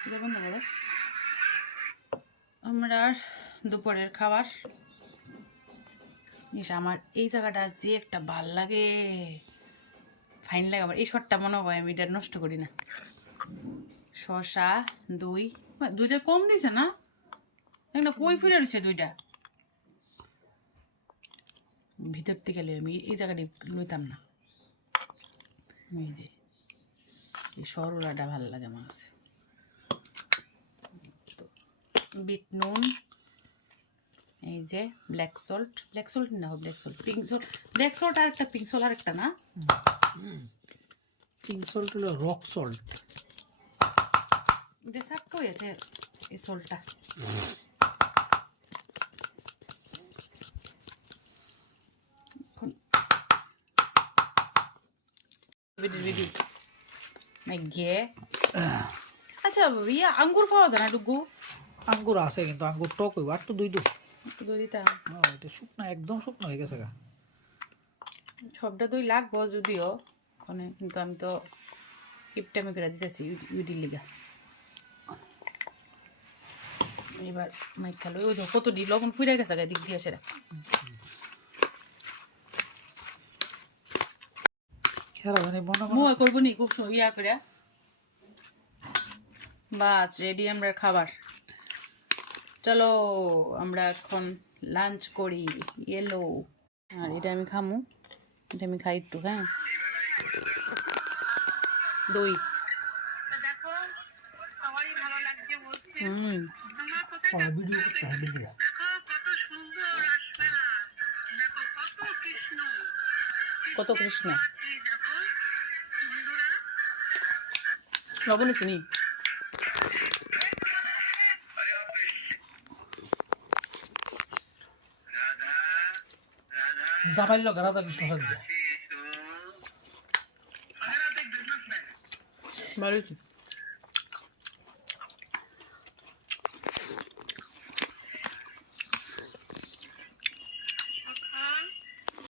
বন্ধ করো। আমরা দুপুরের খাবার। আমার এই জায়গাটা যে একটা ভাল লাগে, ফাইন লাগে আমার। এই শটটা মনে হয় আমি এটা নষ্ট করি না। শসা, দুইটা কম দিছে না, একটা কই ফিরে রয়েছে দুইটা ভিতর থেকে আমি এই জায়গাটি লইতাম না। এই যে এই সরলাটা ভালো লাগে আমার কাছে। বিট নুন, এই যে ব্ল্যাক সল্ট না, ব্ল্যাক সল্ট আর একটা পিঙ্ক সল্ট আর একটা না, পিঙ্ক সল্ট হলো রক সল্ট। এটা সাক্কা হয়েছে এই সল্টটা। আচ্ছা ইয়া আঙ্গুর পাওয়া যায় না ডুগু? আঙ্গুর আছে কিন্তু আঙ্গুর টক হইব, আর তো দই দিতাম। এটা শুকনো, একদম শুকনো হয়ে গেছে গা। সবটা দই লাগবো যদিও ওখানে, কিন্তু আমি তো কিপটামি করে দিতেছি ইউটির লিগা। এবার মাইক খালো ওই কত দি লবণ ফুইরা গেছে গা দিক দিয়ে সেটা। করবো নি খুব ইয়া করে। বাস রেডি আমরা খাবার। চলো আমরা এখন লাঞ্চ করি। এলো আর এটা আমি খামু, এটা আমি খাই একটু। হ্যাঁ, দই। কত কৃষ্ণ লবণ চিনি। জামাইল রাধা কৃষ্ণ ভালো